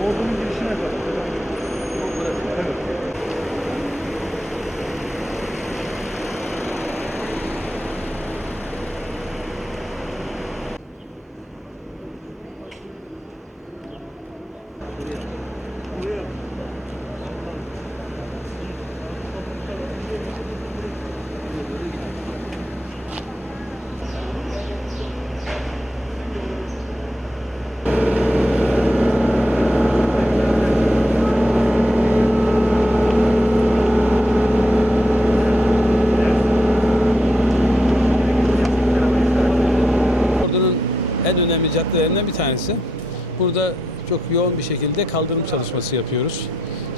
大踏み切りしないから、大踏み。Önemli caddelerinden bir tanesi. Burada çok yoğun bir şekilde kaldırım çalışması yapıyoruz.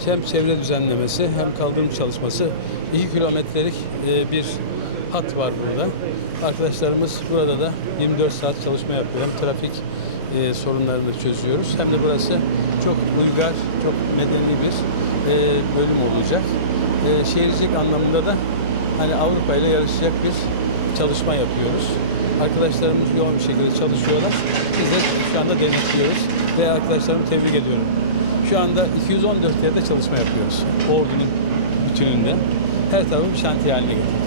Hem çevre düzenlemesi hem kaldırım çalışması. 2 kilometrelik e, bir hat var burada. Arkadaşlarımız burada da 24 saat çalışma yapıyor. Hem trafik e, sorunlarını çözüyoruz hem de burası çok uygar, çok medeni bir e, bölüm olacak. Şehircilik anlamında da hani Avrupa ile yarışacak bir çalışma yapıyoruz. Arkadaşlarımız yoğun bir şekilde çalışıyorlar. Biz de şu anda denetliyoruz ve arkadaşlarımı tebrik ediyorum. Şu anda 214 yerde çalışma yapıyoruz. Ordu'nun bütününde. Her tarafı şantiye haline getirdik.